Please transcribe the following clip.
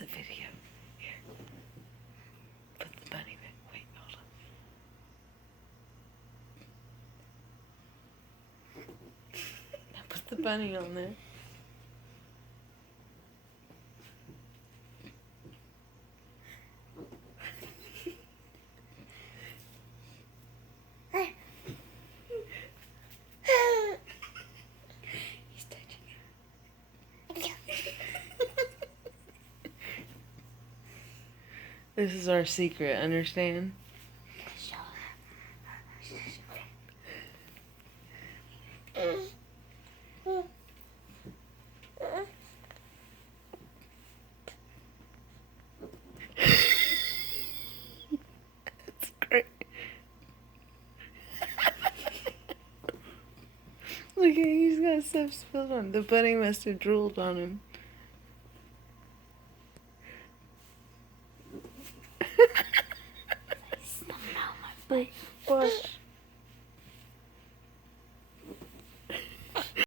It's a video. Here. Put the bunny back. Wait, hold on. Now put the bunny on there. He's touching it. This is our secret, understand? Show her. That's great. Look, he's got stuff spilled on. The bunny must have drooled on him. He's coming out my face. Watch.